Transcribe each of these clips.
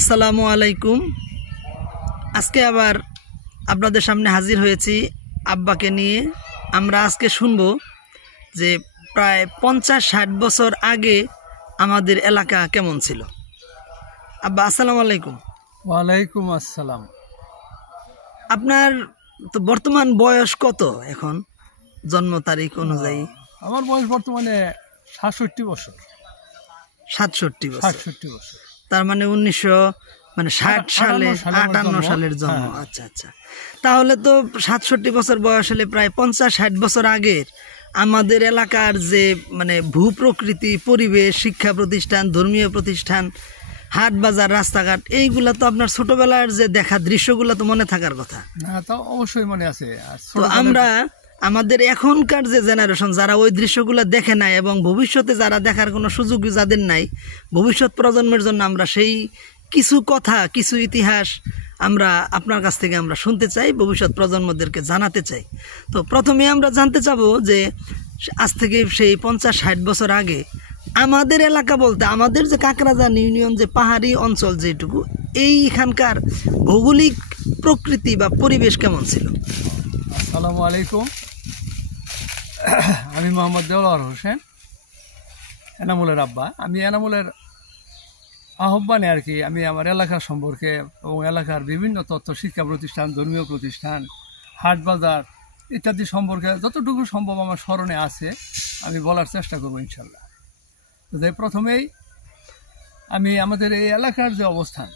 আসসালামু আলাইকুম। আজকে আবার আপনাদের সামনে হাজির হয়েছি আব্বাকে নিয়ে। আমরা আজকে শুনবো যে প্রায় 50-60 বছর আগে আমাদের এলাকা কেমন ছিল। আব্বা আসসালামু আলাইকুম। ওয়ালাইকুম আসসালাম। আপনার তো বর্তমান বয়স কত এখন, জন্ম তারিখ অনুযায়ী? আমার বয়স বর্তমানে 67 বছর। 67 বছর। 67 বছর, তার মানে 1960 সালে 58 সালের জন্ম। আচ্ছা আচ্ছা, তাহলে তো 67 বছর বয়স হলে প্রায় 50-60 বছর আগের আমাদের এলাকার যে ভূপ্রকৃতি, পরিবেশ, শিক্ষা প্রতিষ্ঠান, ধর্মীয় প্রতিষ্ঠান, হাট বাজার, রাস্তাঘাট, এইগুলা তো আপনার ছোটবেলার যে দেখা দৃশ্যগুলো তো মনে থাকার কথা। না, তো অবশ্যই মনে আছে। তো আমরা আমাদের এখনকার যে জেনারেশন যারা ওই দৃশ্যগুলো দেখে নাই এবং ভবিষ্যতে যারা দেখার কোনো সুযোগ যাদের নাই, ভবিষ্যৎ প্রজন্মের জন্য আমরা সেই কিছু কথা, কিছু ইতিহাস আমরা আপনার কাছ থেকে আমরা শুনতে চাই, ভবিষ্যৎ প্রজন্মদেরকে জানাতে চাই। তো প্রথমে আমরা জানতে চাবো যে আজ থেকে সেই 50-60 বছর আগে আমাদের এলাকা বলতে আমাদের যে কাকরাজান ইউনিয়ন, যে পাহাড়ি অঞ্চল যেটুকু, এইখানকার ভৌগোলিক প্রকৃতি বা পরিবেশ কেমন ছিল? আসসালামু আলাইকুম। আমি মোহাম্মদ দেওয়ার হোসেন, এনামুলের আব্বা। আমি এনামুলের আহ্বানে আর কি আমি আমার এলাকা সম্পর্কে এবং এলাকার বিভিন্ন তথ্য, শিক্ষা প্রতিষ্ঠান, ধর্মীয় প্রতিষ্ঠান, হাট বাজার ইত্যাদি সম্পর্কে যতটুকু সম্ভব আমার স্মরণে আছে আমি বলার চেষ্টা করবো ইনশাল্লাহ। তো প্রথমেই আমি আমাদের এই এলাকার যে অবস্থান,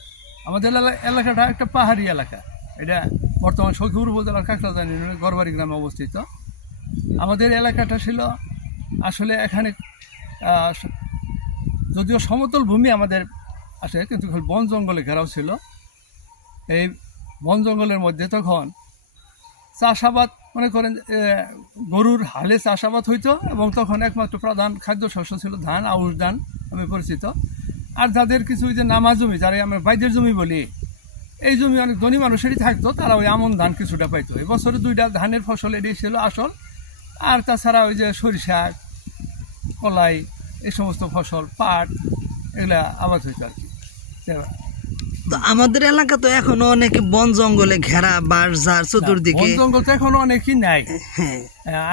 আমাদের এলাকাটা একটা পাহাড়ি এলাকা। এটা বর্তমান সখীপুর উপজেলার কাকরাজান ইউনিয়নের গড়বাড়ি গ্রামে অবস্থিত। আমাদের এলাকাটা ছিল আসলে এখানে যদিও সমতল ভূমি আমাদের আসে, কিন্তু বন জঙ্গলে ঘেরাও ছিল। এই বন জঙ্গলের মধ্যে তখন চাষাবাদ, মনে করেন গরুর হালে চাষাবাদ হইতো, এবং তখন একমাত্র প্রধান খাদ্য শস্য ছিল ধান, আউশ ধান আমি পরিচিত। আর যাদের কিছু যে নামা জমি, যারা আমরা বাইদের জমি বলি, এই জমি অনেক ধনী মানুষেরই থাকতো, তারা ওই আমন ধান কিছুটা পাইতো। এই বছরে 2টা ধানের ফসল এটাই ছিল আসল। আর তাছাড়া ওই যে সরিষা, কলাই, এই সমস্ত ফসল, পাট, এগুলা আবাদ হইতো আর কি। তো আমাদের এলাকা তো এখনো অনেক বন জঙ্গলে ঘেরা, বাঁশঝাড় চতুর্দিকে। বন জঙ্গল তো এখনো অনেকই নাই।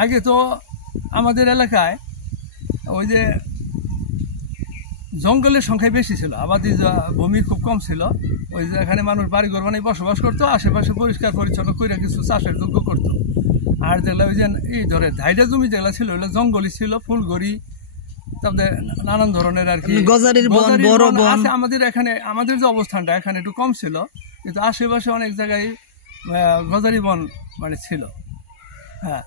আগে তো আমাদের এলাকায় ওই যে জঙ্গলের সংখ্যা বেশি ছিল, আবাদি ভূমি খুব কম ছিল। ওই যে এখানে মানুষ বাড়িঘর বানিয়ে বসবাস করতো, আশেপাশে পরিষ্কার পরিচ্ছন্ন করে কিছু চাষের যোগ্য করতো। আর যেগুলো ওই যে এই ধরে ধাইরা জমি যেগুলো ছিল, ওগুলো জঙ্গলই ছিল, ফুলগড়ি, তারপরে নানান ধরনের আর কি গজারির বন, বড় বন আছে আমাদের এখানে। আমাদের যে অবস্থানটা এখানে একটু কম ছিল, কিন্তু আশেপাশে অনেক জায়গায় গজারি বন ছিল। হ্যাঁ,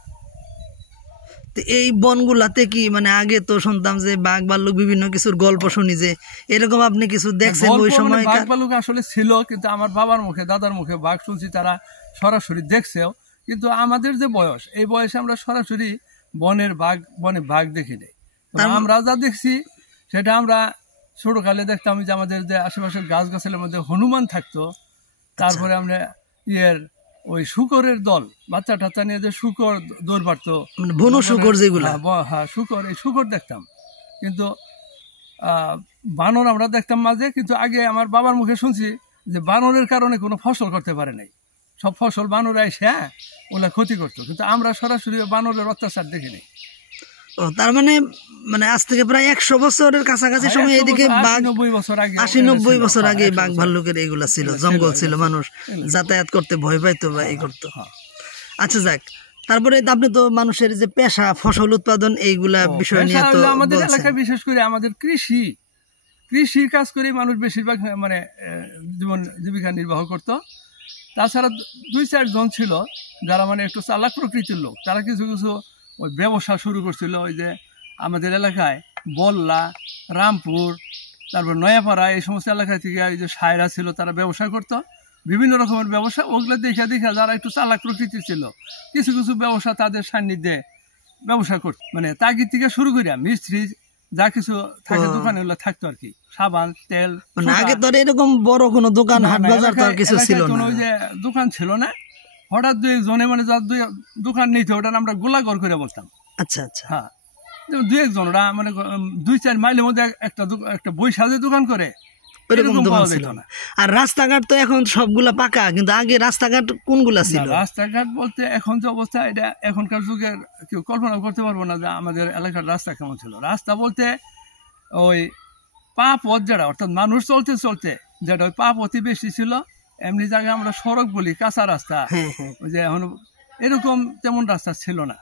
এই বনগুলাতে কি আগে তো শুনতাম যে বাঘ ভাল্লুক বিভিন্ন কিছুর গল্প শুনি, যে এরকম আপনি কিছু দেখছেন ওই সময়? বাঘ ভাল্লুক আসলে ছিল, কিন্তু আমার বাবার মুখে, দাদার মুখে বাঘ শুনছি, তারা সরাসরি দেখছেও। কিন্তু আমাদের যে বয়স, এই বয়সে আমরা সরাসরি বনে বাঘ দেখিনি। আমরা যা দেখছি সেটা আমরা ছোটকালে দেখতাম যে আমাদের যে আশেপাশের গাছ গাছের মধ্যে হনুমান থাকতো। তারপরে আমরা ওই শুকরের দল, বাচ্চা টাচ্চা নিয়ে যে শুকর দৌড় পারতো, বন শুকর যেগুলো, হ্যাঁ শুকর, এই শুকর দেখতাম। কিন্তু বানর আমরা দেখতাম মাঝে। কিন্তু আগে আমার বাবার মুখে শুনছি যে বানরের কারণে কোনো ফসল করতে পারে নাই, সব ফসল বানর এসে ওগুলা ক্ষতি করতো। কিন্তু আমরা সরাসরি বানরের অত্যাচার দেখিনি। ও, তার মানে আজ থেকে প্রায় 100 বছরের কাছাকাছি সময় এদিকে 80-90 বছর আগে বাঘ ভাল্লুকের এইগুলা ছিল, জঙ্গল ছিল, মানুষ যাতায়াত করতে ভয় পাইতো বা এই করতো। আচ্ছা যাক, তারপরে আপনি তো মানুষের যে পেশা, ফসল উৎপাদন, এইগুলা বিষয় নিয়ে তো আমাদের এলাকায় বিশেষ করে আমাদের কৃষির কাজ করে মানুষ বেশিরভাগ জীবিকা নির্বাহ করত। তাছাড়া 2-4 জন ছিল যারা একটু চালাক প্রকৃতির লোক, তারা কিছু কিছু ওই ব্যবসা শুরু করছিল। ওই যে আমাদের এলাকায় বল্লা, রামপুর, তারপর নয়াপাড়া, এই সমস্ত এলাকা থেকে এই যে সায়রা ছিল, তারা ব্যবসা করতো, বিভিন্ন রকমের ব্যবসা। ওগুলো দেখা যারা একটু চালাক প্রকৃতির ছিল, কিছু কিছু ব্যবসা তাদের সান্নিধ্যে ব্যবসা করতো। তাগিদ থেকে শুরু করিয়া মিস্ত্রি যা কিছু থাকে দোকানে ওগুলো থাকতো আর কি, সাবান, তেল। আগে তো এরকম বড় কোনো দোকান, হাট বাজার তো কিছু ছিল না, ওই যে দোকান ছিল না। হঠাৎ 2-1 জনে যার দোকান নিতে, ওটা আমরা গোলাঘর করে বলতাম। আচ্ছা আচ্ছা, হ্যাঁ, 2-1 জন ওরা 2-4 মাইলের মধ্যে একটা বই সাজে দোকান করে, ওইরকম দোকান পাওয়া ছিল যেত না। আর রাস্তাঘাট তো এখন সবগুলা পাকা, কিন্তু আগে রাস্তাঘাট কোনগুলা ছিল? রাস্তাঘাট বলতে এখন যে অবস্থা, এটা এখনকার যুগের কেউ কল্পনা করতে পারবো না যে আমাদের এলাকার রাস্তা কেমন ছিল। রাস্তা বলতে ওই পা পথ যেটা, অর্থাৎ মানুষ চলতে চলতে যেটা ওই পা পথই বেশি ছিল। এমনি জায়গায় আমরা সড়ক বলি, কাঁচা রাস্তা, ওই যে এখন এরকম তেমন রাস্তা ছিল না,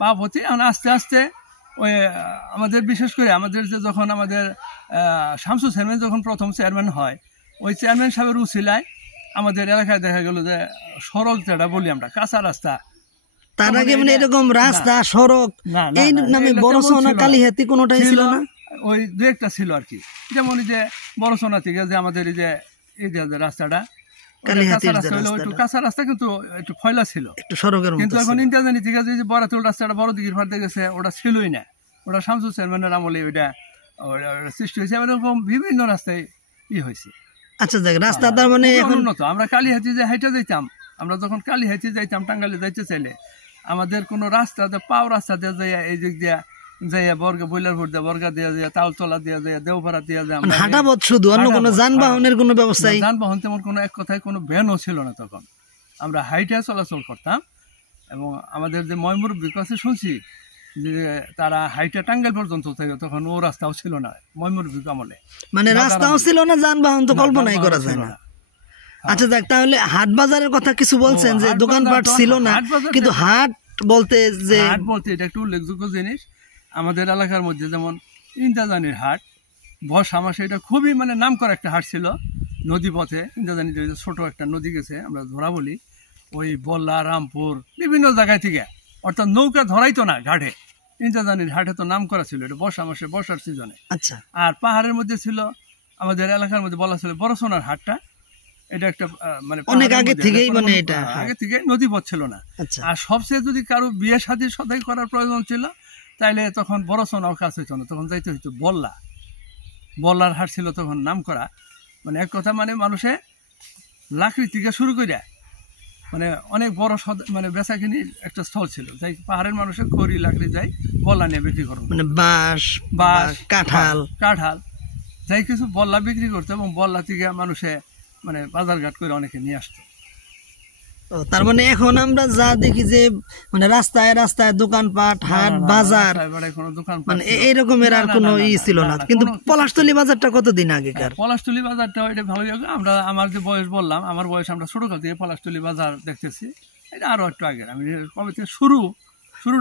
পা পথই। এখন আস্তে আস্তে ওই আমাদের বিশেষ করে আমাদের যে যখন আমাদের শামসু চেয়ারম্যান যখন প্রথম চেয়ারম্যান হয়, ওই চেয়ারম্যান সাহেবের উছিলায় আমাদের এলাকায় দেখা গেল যে সড়ক যেটা বলি আমরা কাঁচা রাস্তা। তার আগে মানে এরকম রাস্তা সড়ক এই নামে বড়সোনা কালীহাতি কোনোটাই ছিল না? ওই দু একটা ছিল আর কি, যেমন এই যে বড়সোনা থেকে যে আমাদের এই যে রাস্তাটা একটু কাঁচা রাস্তা, কিন্তু একটু ফয়লা ছিল, একটু সড়কের। কিন্তু এখন ইন্টারজানি থেকে যে বড়াতুল রাস্তাটা বড় দিঘির ফাটতে গেছে, ওটা ছিলই না, ওটা শামসু চেয়ারম্যানের আমলে ওইটা সৃষ্টি হয়েছে। এরকম বিভিন্ন রাস্তায় হয়েছে। আচ্ছা, রাস্তা তার মানে এখন উন্নত। আমরা কালীহাতি যে হাইটা যাইতাম, আমরা যখন কালীহাতি যাইতাম টাঙ্গাইলে যাইতে চাইলে, আমাদের কোনো রাস্তা পাও রাস্তা দিয়ে যাই এই দিক দিয়া যাইয়া বর্গা বইলারপুর দিয়ে বর্গা দিয়া যায়, তালতলা দিয়া যায়, দেওপাড়া দিয়া যায়, হাঁটা পথ শুধু, অন্য কোনো যানবাহনের কোনো ব্যবস্থা? যানবাহন তেমন কোনো, এক কথায় কোনো ভ্যানও ছিল না তখন। আমরা হাইটে চলাচল করতাম। এবং আমাদের যে ময়মুরব্বির কাছে শুনছি যে তারা হাইটা টাঙ্গাইল পর্যন্ত থাকে, তখন ও রাস্তাও ছিল না ময়মুরব্বির আমলে, মানে রাস্তাও ছিল না, যানবাহন তো কল্পনাই করা যায় না। আচ্ছা যাক, তাহলে হাট বাজারের কথা কিছু বলছেন যে দোকানপাট ছিল না, কিন্তু হাট বলতে এটা একটু উল্লেখযোগ্য জিনিস। আমাদের এলাকার মধ্যে যেমন ইন্দাজানির হাট, বর্ষা মাসে, এটা খুবই মানে নাম করা একটা হাট ছিল। নদী পথে ইন্দাজানি ছোট একটা নদী গেছে, আমরা ধরা বলি, ওই বল্লা রামপুর বিভিন্ন জায়গায় থেকে, অর্থাৎ নৌকা ধরাইতো না ঘাটে, ইন্দাজানির হাটে তো নাম করা ছিল। এটা বর্ষা মাসে, বর্ষার সিজনে। আচ্ছা। আর পাহাড়ের মধ্যে ছিল আমাদের এলাকার মধ্যে বলা ছিল বড়সোনার হাটটা। এটা একটা মানে অনেক আগে থেকেই, মানে এটা আগে থেকে নদী পথ ছিল না। আর সবচেয়ে যদি কারো বিয়ে শাদী সদাই করার প্রয়োজন ছিল, তাইলে তখন বড়সোনাও কাজ হইতো না, তখন যাইতে হইতো বল্লার হাট ছিল তখন নাম করা। মানে এক কথা, মানে মানুষে লাকড়ি থেকে শুরু করে মানে অনেক বড় মানে বেচা কিনির একটা স্থল ছিল। যাই পাহাড়ের মানুষের খড়ি লাকড়ি যাই বল্লা নিয়ে বিক্রি করতো, মানে বাঁশ কাঁঠাল যাই কিছু বল্লা বিক্রি করতো, এবং বল্লা থেকে মানুষে মানে বাজারঘাট করে অনেকে নিয়ে আসতো। তার মানে এখন আমরা যা দেখি যে মানে রাস্তায় রাস্তায় দোকানপাট, হাট বাজার, মানে এইরকমের আর কোনো ছিল না। কিন্তু পলাশতলী বাজারটা কতদিন আগেকার? পলাশতলী বাজারটা এটা ভালো। আমরা আমার যে বয়স বললাম, আমার বয়স, আমরা ছোটকাল থেকে পলাশতলী বাজার দেখতেছি। এটা আরো একটু আগের, আমি কবে থেকে শুরু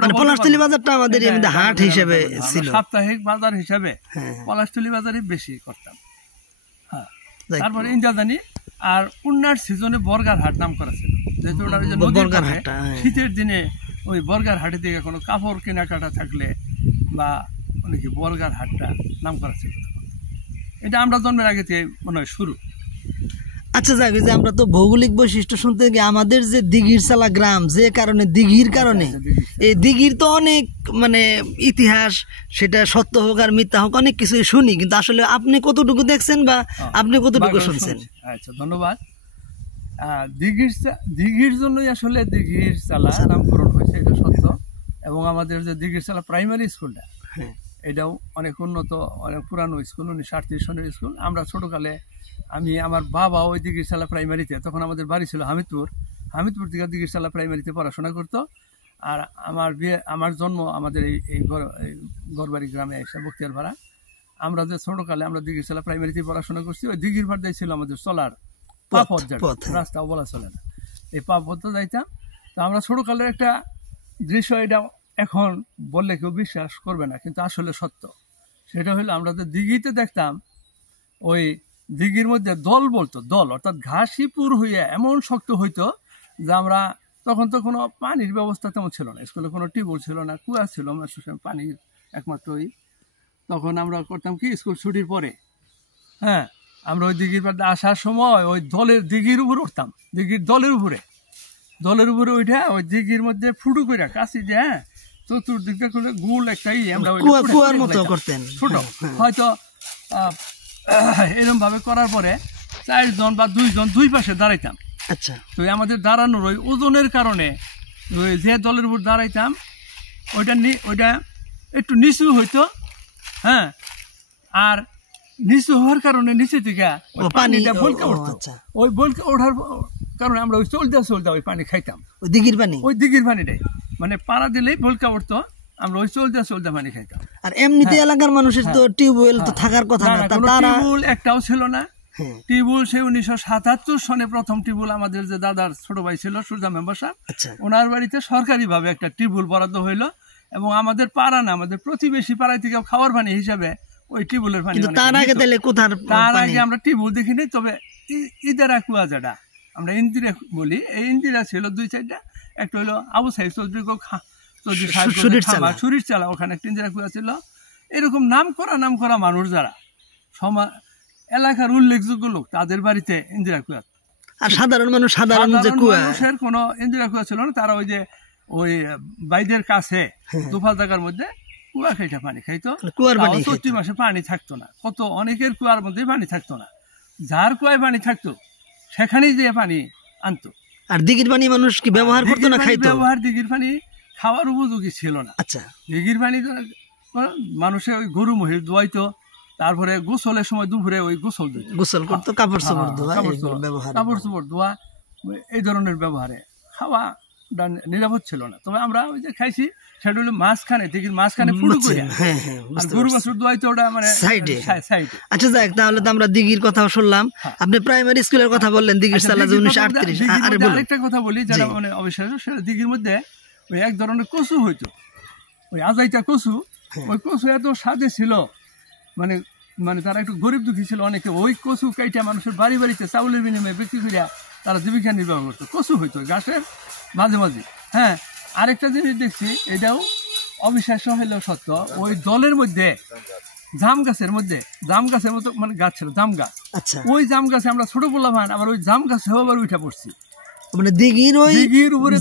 মানে পলাশতলী বাজারটা আমাদের এমনি হাট হিসেবে ছিল, সাপ্তাহিক বাজার হিসেবে পলাশতলী বাজারই বেশি করতাম। হ্যাঁ, তারপরে ইন্দাজানি আর উন্নার সিজনে বর্গার হাট নাম করা ছিল, যেহেতু ওটা ওই যে শীতের দিনে ওই বর্গার হাটে থেকে কোনো কাপড় কেনাকাটা থাকলে বা অনেকে বর্গার হাটটা নাম করা ছিল। এটা আমরা জন্মের আগে থেকে মনে হয় শুরু। আচ্ছা যাক, যে আমরা তো ভৌগোলিক বৈশিষ্ট্য শুনতে গিয়ে আমাদের যে দিঘির চালা গ্রাম, যে কারণে দিঘির কারণে, এই দিঘির তো অনেক মানে ইতিহাস, সেটা সত্য হোক আর মিথ্যা হোক অনেক কিছুই শুনি, কিন্তু আসলে আপনি কতটুকু দেখছেন বা আপনি কতটুকু শুনছেন? আচ্ছা, ধন্যবাদ। দিঘির জন্যই আসলে দিঘির চালা নামকরণ হয়েছে, এটা সত্য। এবং আমাদের যে দিঘির চালা প্রাইমারি স্কুলটা, এটাও অনেক উন্নত, অনেক পুরানো স্কুল, 1938 সনের স্কুল। আমরা ছোটকালে, আমার বাবা ওই দিঘির চালা প্রাইমারিতে, তখন আমাদের বাড়ি ছিল হামিদপুর থেকে দিঘির চালা প্রাইমারিতে পড়াশোনা করতো। আর আমার জন্ম আমাদের এই গড়বাড়ি গ্রামে এসে বক্তিয়ার ভাড়া। আমরা যে ছোটকালে আমরা দিঘির চালা প্রাইমারিতে পড়াশোনা করছি, ওই দিঘির ভাড়াই ছিল আমাদের চলার পথ, রাস্তাও বলা চলে না, এই পথ যাইতাম। তো আমরা ছোটকালের একটা দৃশ্য, এটা এখন বললে কেউ বিশ্বাস করবে না, কিন্তু আসলে সত্য। সেটা হলো, আমরা যে দিঘিতে দেখতাম, ওই দিঘির মধ্যে দল বলতো, দল অর্থাৎ ঘাসই পুর হইয়া এমন শক্ত হইতো যে আমরা তখন তো কোনো পানির ব্যবস্থা তেমন ছিল না, স্কুলে কোনো টিউবওয়েল ছিল না, কুয়া ছিল পানির একমাত্রই। তখন আমরা করতাম কি, স্কুল ছুটির পরে, হ্যাঁ, আমরা ওই দিঘির পাড়ে আসার সময় ওই দিঘির উপরে উঠতাম, দিঘির দলের উপরে উঠে ওই দিঘির মধ্যে ফুটু করে কাশি যে, হ্যাঁ, চতুর্দিকটা করে গোল একটা আমরা ছোট হয়তো এরকম ভাবে করার পরে 4 জন বা 2 জন দুই পাশে দাঁড়াইতাম। আচ্ছা, তো আমাদের দাঁড়ানোর ওই ওজনের কারণে যে দলের উপর দাঁড়াইতাম, ওইটা একটু নিচু হইতো, হ্যাঁ, আর নিচু হওয়ার কারণে নিচে থেকে পানিটা বলকা ও, উঠতো। আচ্ছা। ওই বলকা ওঠার কারণে আমরা ওই চলতে ওই পানি খাইতাম, ওই দিঘির পানি। ওই দিঘির পানিটাই মানে পাড়া দিলেই ভলকা উঠতো, আমরা ওই চলতে পানি খাইতাম। আর এমনিতে এলাকার মানুষের তো টিউবওয়েল তো থাকার কথা না, কোনো তারা টিউবওয়েল একটাও ছিল না। হ্যাঁ, টিউবওয়েল সেই 1977 সনে প্রথম টিউবওয়েল আমাদের যে দাদার ছোট ভাই ছিল সূর্যা মেম্বার সাহেব, আচ্ছা ওনার বাড়িতে সরকারিভাবে একটা টিউবওয়েল বরাদ্দ হইলো এবং আমাদের পাড়া না, আমাদের প্রতিবেশী পাড়ায় থেকে খাওয়ার পানি হিসাবে ওই টিউবওয়েলের পানি কিন্তু অনেক তার আগে নিত। তাহলে কোথার তার পানি? আগে আমরা টিউবওয়েল দেখিনি, তবে ইদারা কুয়া যেটা আমরা ইন্দিরা বলি, এই ইন্দিরা ছিল 2-4টা। একটা হলো আবু সাহেব চৌধুরী সুরির চালা, ওখানে একটা ইন্দিরা কুয়া ছিল। এরকম নাম করা মানুষ যারা এলাকার উল্লেখযোগ্য লোক, তাদের বাড়িতে ইন্দিরা কুয়া। আর সাধারণ মানুষ, সাধারণ যে কুয়া, মানুষের কোনো ইন্দিরা কুয়া ছিল না। তারা ওই বাইদের কাছে দুফা জায়গার মধ্যে কুয়া খাইটা পানি খাইতো। কুয়ার পানি চৈত্র মাসে পানি থাকতো না, কত অনেকের কুয়ার মধ্যে পানি থাকতো না, যার কুয়ায় পানি থাকতো সেখানেই যে পানি আনতো। আর দিঘির পানি মানুষ কি ব্যবহার করতো না, খাইতো? দিঘির পানি খাওয়ার উপযোগী ছিল না। আচ্ছা, দিঘির পানি মানুষের ওই গরু মহিষ ধোয়াইতো, তারপরে গোসলের সময় দুপুরে ওই গোসল করতো, কাপড় চোপড় ধোয়া, কাপড় চোপড় ধোয়া, এই ধরনের ব্যবহারে খাওয়া নিরাপদ ছিল না। তবে আমরা ওই যে খাইছি সেটা হলো মাঝখানে, দিঘির মাঝখানে ফুটো করে, আর গরু বাছুর ধোয়াইতো ওটা মানে সাইডে। আচ্ছা যাক, তাহলে তো আমরা দিঘির কথাও শুনলাম। আপনি প্রাইমারি স্কুলের কথা বললেন, দিঘির চালা 1938। আরে বলুন। আরেকটা কথা বলি যেটা মানে অবিশ্বাস্য, সেটা দিঘির মধ্যে ওই এক ধরনের কচু হইতো, ওই আজাইটা কচু। ওই কচু এত স্বাদে ছিল, মানে মানে তারা একটু গরিব দুঃখী ছিল অনেকে, ওই কচু কাইটা মানুষের বাড়িতে চাউলের বিনিময়ে বিক্রি করিয়া তারা জীবিকা নির্বাহ করতো। কচু হইতো গাছের মাঝে মাঝে। হ্যাঁ, আরেকটা জিনিস দেখছি, এটাও অবিশ্বাস্য হইলেও সত্য, ওই দলের মধ্যে জাম গাছের মতো মানে গাছ ছিল, জাম গাছ। আচ্ছা, ওই জাম গাছে আমরা ছোট বললাম, আবার ওই জাম গাছেও আবার উঠে পড়ছি। মানে দিঘির উপরে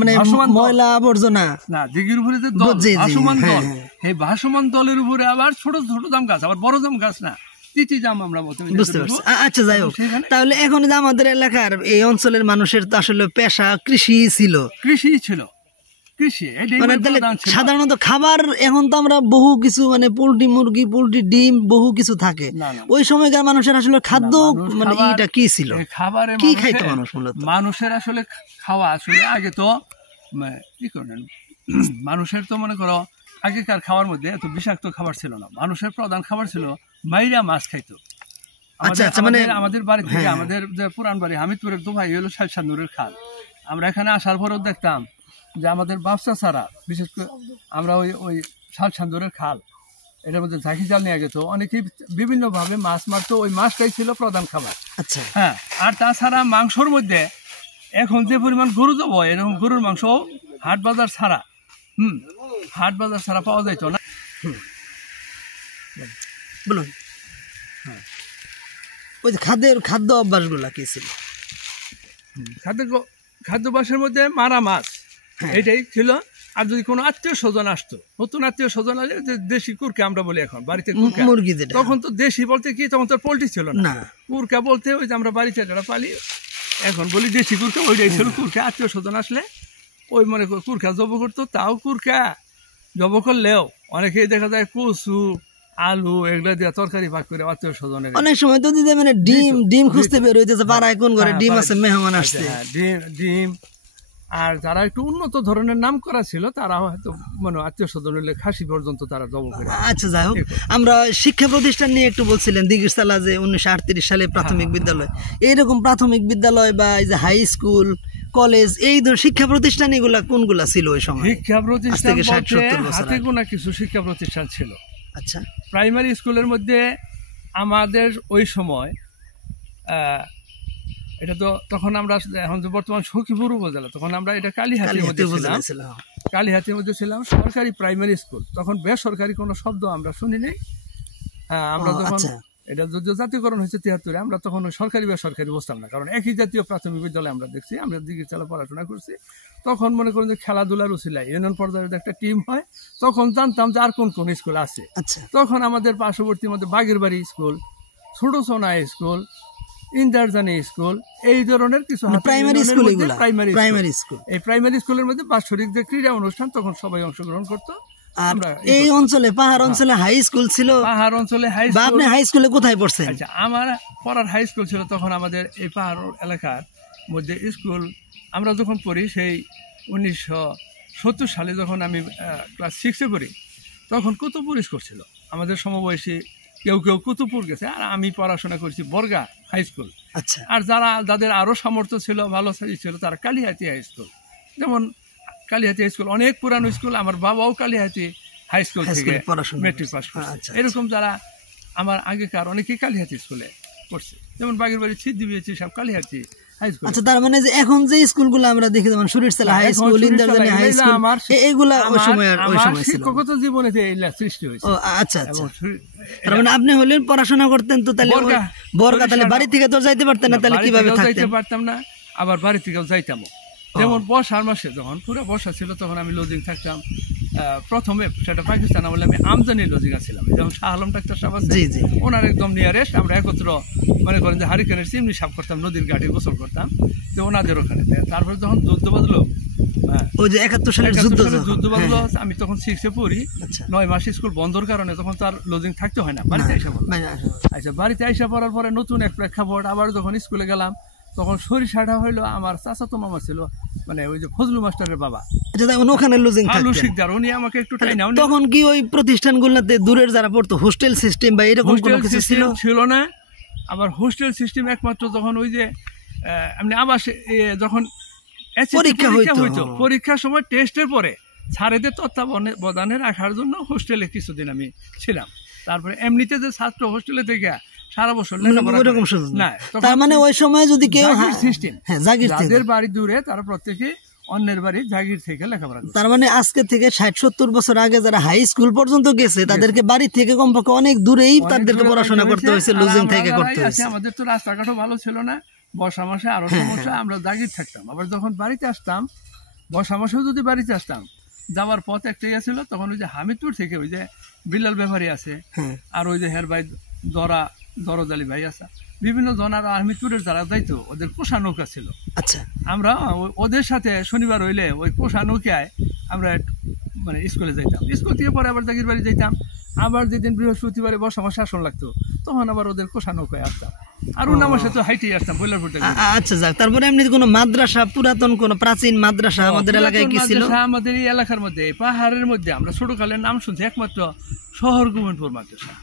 মানে ময়লা আবর্জনা না, দিঘির উপরে যে দল, ভাসমান দল, এই ভাসমান দলের উপরে আবার ছোট ছোট জাম গাছ, আবার বড় জাম গাছ না, তিতি জাম আমরা বুঝতে পারছি। আচ্ছা যাই হোক, তাহলে এখন যে আমাদের এলাকার এই অঞ্চলের মানুষের তো আসলে পেশা কৃষি ছিল। মানে তাহলে সাধারণত খাবার, এখন তো আমরা বহু কিছু মানে পোল্ট্রি মুরগি, পোল্ট্রি ডিম, বহু কিছু থাকে। ওই সময়কার মানুষের আসলে খাদ্য মানে এটা কি ছিল, খাবারে কি খাইতো মানুষ? মূলত মানুষের আসলে খাওয়া আসলে আগে তো কি করেন, মানুষের তো মনে করো আগেকার খাওয়ার মধ্যে এত বিষাক্ত খাবার ছিল না। মানুষের প্রধান খাবার ছিল মাইরা মাছ খাইতো। মানে আমাদের বাড়ি থেকে, আমাদের যে পুরান বাড়ি হামিদপুরের দোভাই হলো শালসান্দুরের খাল। আমরা এখানে আসার পরেও দেখতাম যে আমাদের ব্যবসা ছাড়া, বিশেষ করে আমরা ওই শালসান্দুরের খাল, এটার মধ্যে ঝাঁকি জাল নিয়ে গেতো, অনেকেই বিভিন্নভাবে মাছ মারতো, ওই মাছটাই ছিল প্রধান খাবার। আচ্ছা, হ্যাঁ, আর তাছাড়া মাংসর মধ্যে এখন যে পরিমাণ গরু দেবো, এরকম গরুর মাংস হাট বাজার ছাড়া পাওয়া যাইতো না। বলুন, ওই খাদ্য অভ্যাস গুলা কি ছিল? খাদ্যাভ্যাসের মধ্যে মারা মাছ এটাই ছিল। আর যদি কোনো আত্মীয় স্বজন আসতো, নতুন আত্মীয় স্বজন আসলে যে দেশি কুরকা আমরা বলি এখন বাড়িতে, মুরগি, তখন তো দেশি বলতে কি, তখন তো পোল্ট্রি ছিল না, কুরকা বলতে ওই যে আমরা বাড়িতে যারা পালি এখন বলি দেশি কুরকা, ওইটাই ছিল কুরকা। আত্মীয় স্বজন আসলে ওই মনে কুরকা জব করতো। তাও কুরকা জব করলেও অনেকেই দেখা যায় কচু, আলু এগুলা দিয়ে তরকারি ভাগ করে আত্মীয় স্বজনের। অনেক সময় তো দিদি মানে ডিম খুঁজতে বের হইতেছে, পাড়ায় কোন ঘরে ডিম আছে, মেহমান আসছে, ডিম। আর যারা একটু উন্নত ধরনের নাম করা ছিল, তারা হয়তো মানে আত্মীয় স্বজন হলে খাসি পর্যন্ত তারা জব করে। আচ্ছা যাই হোক, আমরা শিক্ষা প্রতিষ্ঠান নিয়ে একটু বলছিলেন। দিঘির চালা যে 1938 সালে প্রাথমিক বিদ্যালয়, এইরকম প্রাথমিক বিদ্যালয় বা এই যে হাই স্কুল, কলেজ, এই শিক্ষা প্রতিষ্ঠান এগুলা কোনগুলা ছিল ওই সময়? শিক্ষা প্রতিষ্ঠান হাতে গোনা কিছু শিক্ষা প্রতিষ্ঠান ছিল। আচ্ছা, প্রাইমারি স্কুলের মধ্যে আমাদের ওই সময় এটা তো তখন আমরা এখন যে বর্তমান সখীপুর উপজেলা, তখন আমরা এটা কালীহাতির মধ্যে ছিলাম, সরকারি প্রাইমারি স্কুল। তখন বেসরকারি কোনো শব্দ আমরা শুনি নাই। আমরা যখন এটা যদিও জাতীয়করণ হয়েছে 73-এ, আমরা তখন সরকারি বেসরকারি বুঝতাম না, কারণ একই জাতীয় প্রাথমিক বিদ্যালয় আমরা দেখছি, আমরা দিঘির চালা পড়াশোনা করছি। তখন মনে করেন যে খেলাধুলার উছিলায় ইউনিয়ন পর্যায়ের একটা টিম হয়, তখন জানতাম যে আর কোন কোন স্কুল আছে। তখন আমাদের পার্শ্ববর্তী মধ্যে বাগেরবাড়ি স্কুল, ছোট সোনা স্কুল, ইন্দারজানি স্কুল, এই ধরনের কিছু প্রাইমারি স্কুল। এই প্রাইমারি স্কুলের মধ্যে বাৎসরিক যে ক্রীড়া অনুষ্ঠান, তখন সবাই অংশগ্রহণ করতো। আর আমরা এই অঞ্চলে পাহাড় অঞ্চলে হাই স্কুল ছিল পাহাড় অঞ্চলে হাই বা আপনি হাই স্কুলে কোথায় পড়ছেন? আচ্ছা, আমার পড়ার হাই স্কুল ছিল তখন আমাদের এই পাহাড় এলাকার মধ্যে স্কুল। আমরা যখন পড়ি সেই 1970 সালে যখন আমি ক্লাস 6-এ পড়ি, তখন কুতুবপুর স্কুল ছিল। আমাদের সমবয়সী কেউ কেউ কুতুবপুর গেছে, আর আমি পড়াশোনা করেছি বর্গা হাই স্কুল। আচ্ছা, আর যাদের আরও সামর্থ্য ছিল, ভালো ছিল, তারা কালিহাতি হাই স্কুল। যেমন কালিহাতি হাই স্কুল অনেক পুরানো স্কুল, আমার বাবাও কালিহাতি হাই স্কুল থেকে মেট্রিক পাস করছে। এরকম যারা আমার আগেকার অনেকেই কালিহাতি স্কুলে পড়ছে, যেমন বাগেরবাড়ি সিদ্দিবিয়েছি সব কালিহাতি হাই স্কুল। আচ্ছা, তার মানে যে এখন যে স্কুলগুলো আমরা দেখি, যেমন সুরিরতলা হাই স্কুল, ইন্দ্রজানি হাই স্কুল, এগুলা ওই সময় ছিল। শিক্ষকতা জীবনে এইগুলা সৃষ্টি হয়েছে। আচ্ছা আচ্ছা, তার মানে আপনি হলেন পড়াশোনা করতেন তো, তাহলে বর্গা, তাহলে বাড়ি থেকে তো যাইতে পারতেন না, তাহলে কিভাবে থাকতেন? পারতাম না, আবার বাড়ি থেকেও যাইতাম। যেমন বর্ষার মাসে যখন পুরো বর্ষা ছিল, তখন আমি লজিং থাকতাম। প্রথমে সেটা পাকিস্তান আমলে আমি আমজানি লজিং ছিলাম। যেমন শাহ আলম ডাক্তার সাহেব আছে, ওনার একদম নিয়ারেস্ট, আমরা একত্র মনে করেন যে হারিকেনের চিমনি সাফ করতাম, নদীর ঘাটে গোসল করতাম, যে ওনাদের ওখানে। তারপরে যখন যুদ্ধ বাজলো, ওই যে 71 সালের যুদ্ধ বাজলো, আমি তখন 6-এ পড়ি। 9 মাস স্কুল বন্ধর কারণে তখন তার লজিং থাকতে হয় না, বাড়িতে আইসা পড়লাম। আচ্ছা, বাড়িতে আইসা পড়ার পরে নতুন এক প্রেক্ষাপট, আবার যখন স্কুলে গেলাম, তখন সরিষাটা হইলো আমার চাচাতো মামা ছিল, মানে ওই যে ফজলু মাস্টারের বাবা। আচ্ছা, ওখানে লজিং থাকতেন, উনি আমাকে একটু টাই না। তখন কি ওই প্রতিষ্ঠানগুলোতে দূরের যারা পড়তো হোস্টেল সিস্টেম বা এরকম কোনো কিছু ছিল না? আবার হোস্টেল সিস্টেম একমাত্র যখন ওই যে এমনি আবাস যখন পরীক্ষা হইতো, পরীক্ষার সময় টেস্টের পরে স্যারেদের তত্ত্বাবধানে রাখার জন্য হোস্টেলে কিছুদিন আমি ছিলাম। তারপরে এমনিতে যে ছাত্র হোস্টেলে থেকে সারা বছর না। তার মানে ওই সময় যদি কেউ সিস্টেম, যাদের বাড়ি দূরে তারা প্রত্যেকে অন্যের বাড়ি জাগির থেকে লেখাপড়া। তার মানে আজকে থেকে 60-70 বছর আগে যারা হাই স্কুল পর্যন্ত গেছে, তাদেরকে বাড়ি থেকে কমপক্ষে অনেক দূরেই তাদেরকে পড়াশোনা করতে হয়েছে, লজিং থেকে করতে হয়েছে। আমাদের তো রাস্তাঘাটও ভালো ছিল না, বর্ষা মাসে আরো সমস্যা, আমরা জাগির থাকতাম। আবার যখন বাড়িতে আসতাম, বর্ষা মাসেও যদি বাড়িতে আসতাম, যাওয়ার পথ একটাই ছিল, তখন ওই যে হামিদপুর থেকে ওই যে বিল্লাল ব্যাপারী আছে, আর ওই যে হের ভাই দরজালি ভাই আছে, বিভিন্ন জন, আর হামিদপুরের যারা যাইতো, ওদের কোষা নৌকা ছিল। আচ্ছা, আমরা ওদের সাথে শনিবার হইলে ওই কোষা নৌকায় আমরা মানে স্কুলে যাইতাম। স্কুল থেকে পরে আবার জাগির বাড়ি যাইতাম। আবার যেদিন বৃহস্পতিবারে বর্ষা মাসে শাসন লাগতো, তখন আবার ওদের কোষা নৌকায় আসতাম। আর অন্য মাসে তো হাইটেই আসতাম বৈলারপুর থেকে। আচ্ছা, যাক, তারপরে এমনি কোনো মাদ্রাসা, পুরাতন কোনো প্রাচীন মাদ্রাসা আমাদের এলাকায় কি ছিল? আমাদের এই এলাকার মধ্যে, পাহাড়ের মধ্যে, আমরা ছোটকালের নাম শুনছি একমাত্র শহর গোবিন্দপুর মাদ্রাসা।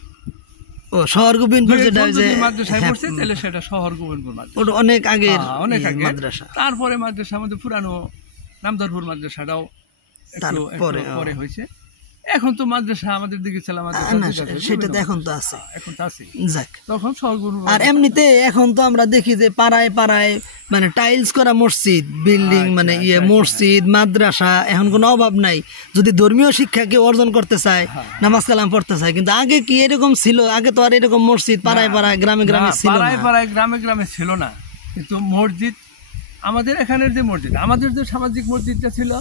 ও, শহর গোবিন্দপুর, যেটা মাদ্রাসায় পড়ছে, তাহলে সেটা শহর গোবিন্দপুর মাদ্রাসা, ওটা অনেক আগে মাদ্রাসা। তারপরে মাদ্রাসা আমাদের পুরানো নামদারপুর মাদ্রাসাটাও একটু পরে হয়েছে। এখন তো মাদ্রাসা আমাদের দিকে ছিল, সেটা তো এখন তো আছে, এখন তো আছে। যাক, তখন শহর। আর এমনিতে এখন তো আমরা দেখি যে পাড়ায় পাড়ায় মানে টাইলস করা মসজিদ, বিল্ডিং, মানে মসজিদ, মাদ্রাসা, এখন কোনো অভাব নাই যদি ধর্মীয় শিক্ষা কেউ অর্জন করতে চায়, নামাজ কালাম পড়তে চায়। কিন্তু আগে কি এরকম ছিল? আগে তো আর এরকম মসজিদ পাড়ায় পাড়ায়, গ্রামে গ্রামে ছিল না। পাড়ায় গ্রামে গ্রামে ছিল না, কিন্তু মসজিদ আমাদের এখানের যে মসজিদ, আমাদের যে সামাজিক মসজিদটা ছিল,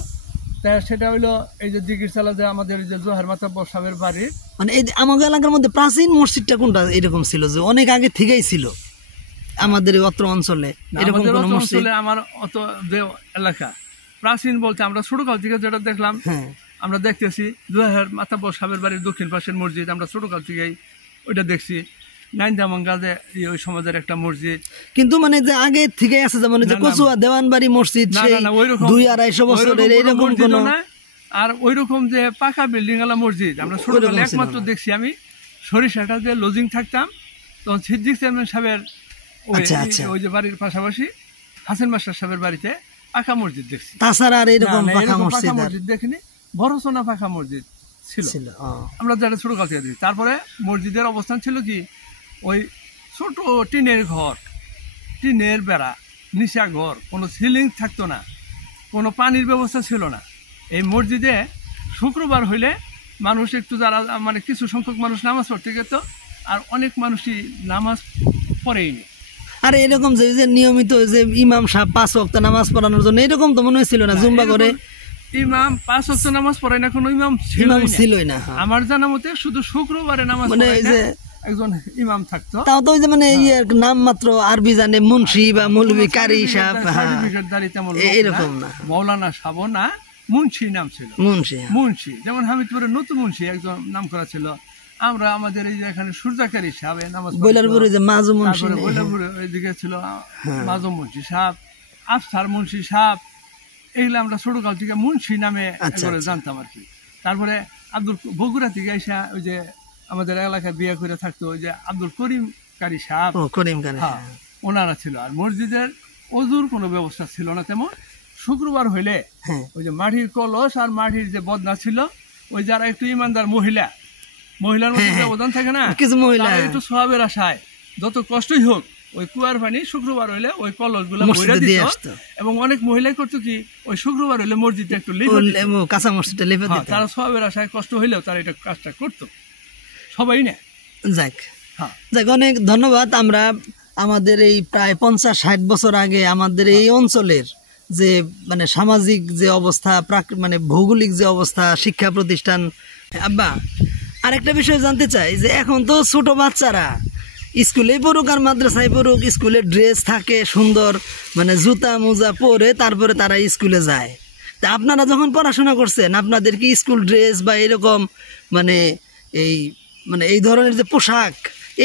তা সেটা হইলো এই যে দিঘির চালা, যে আমাদের যে জোহার মাতাব্বর সাহেবের বাড়ি, মানে এই আমাদের এলাকার মধ্যে প্রাচীন মসজিদটা কোনটা এরকম ছিল যে অনেক আগে থেকেই ছিল আমাদের অত্র অঞ্চলে? এরকম কোন মসজিদ? আমার অত যে এলাকা প্রাচীন বলতে আমরা ছোটকাল থেকে যেটা দেখলাম, আমরা দেখতেছি জোহার মাতাব্বর সাহেবের বাড়ির দক্ষিণ পাশের মসজিদ, আমরা ছোটকাল থেকেই ওইটা দেখছি। নাইন্দামাঙ্গাজে ওই সমাজের একটা মসজিদ, কিন্তু মানে যে আগে থেকে আছে, যেমন যে কচুয়া দেওয়ানবাড়ি মসজিদ, 200-250 বছরের, এরকম কোন না। আর ওই রকম যে পাকা বিল্ডিং ওয়ালা মসজিদ আমরা ছোটবেলায় একমাত্র দেখছি আমি সরিষাটা যে লজিং থাকতাম, তখন সিদ্দিক চেয়ারম্যান সাহেবের ওই যে বাড়ির পাশাপাশি হাসান মাস্টার সাহেবের বাড়িতে পাকা মসজিদ দেখছি। তাছাড়া আর এরকম পাকা মসজিদ দেখিনি, বড় সোনা পাকা মসজিদ ছিল আমরা যারা ছোটকাল থেকে দেখি। তারপরে মসজিদের অবস্থান ছিল কি, ওই ছোট টিনের ঘর, টিনের বেড়া, নিচা ঘর, কোনো সিলিং থাকতো না, কোনো পানির ব্যবস্থা ছিল না। এই মসজিদে শুক্রবার হইলে মানুষ একটু, যারা মানে কিছু সংখ্যক মানুষ নামাজ পড়তে যেত, আর অনেক মানুষই নামাজ পড়েইনি। আর এরকম যে নিয়মিত যে ইমাম সাহেব 5 ওয়াক্ত নামাজ পড়ানোর জন্য, এরকম তো মনে হয়েছিল না জুম্বা করে ইমাম 5 ওয়াক্ত নামাজ পড়ায় না, কোনো ইমাম ছিলই না আমার জানা মতে। শুধু শুক্রবারে নামাজ পড়ায় না, একজন ইমাম থাকতো, তাও তো ওই যে মানে নাম মাত্র আরবি জানে, মুন্সি বা মৌলভী কারি সাহেব, এরকম না, মৌলানা সাহেব না, মুন্সি নাম ছিল, মুন্সি। মুন্সি। যেমন হামিদপুরের নতুন মুন্সি একজন নাম করা ছিল। আমরা আমাদের এই যে এখানে সূর্যাকারী সাহেব নামাজ বৈলারপুরে যে মাজু মুন্সি, বৈলারপুরে ওইদিকে ছিল মাজু মুন্সি সাহেব, আফসার মুন্সি সাহেব, এইগুলো আমরা ছোটকাল থেকে মুন্সি নামে জানতাম আর কি। তারপরে আব্দুল বগুড়া থেকে এসে ওই যে আমাদের এলাকায় বিয়ে করে থাকতো ওই যে আব্দুল করিম কারি সাহেব, হ্যাঁ ওনারা ছিল। আর মসজিদের অজুর কোনো ব্যবস্থা ছিল না তেমন। শুক্রবার হইলে ওই যে মাটির কলস আর মাটির যে বদনা ছিল, ওই যারা একটু ইমানদার মহিলার মধ্যে ব্যবধান থাকে না, কিছু মহিলা একটু সওয়াবের আশায় যত কষ্টই হোক ওই কুয়ার পানি শুক্রবার হইলে ওই কলস গুলো এবং অনেক মহিলাই করতো কি ওই শুক্রবার হইলে মসজিদে একটু কাঁচা মসজিদে লেপে দিত। তারা সওয়াবের আশায় কষ্ট হইলেও তারা এটা কাজটা করতো, সবাই না। যাক অনেক ধন্যবাদ। আমরা আমাদের এই প্রায় 50-60 বছর আগে আমাদের এই অঞ্চলের যে মানে সামাজিক যে অবস্থা, মানে ভৌগোলিক যে অবস্থা, শিক্ষা প্রতিষ্ঠান। আব্বা আরেকটা বিষয় জানতে চাই যে এখন তো ছোট বাচ্চারা স্কুলে পড়ুক আর মাদ্রাসায় পড়ুক, স্কুলের ড্রেস থাকে সুন্দর, মানে জুতা মোজা পরে তারপরে তারা স্কুলে যায়। তা আপনারা যখন পড়াশোনা করছেন আপনাদের কি স্কুল ড্রেস বা এরকম মানে এই ধরনের যে পোশাক,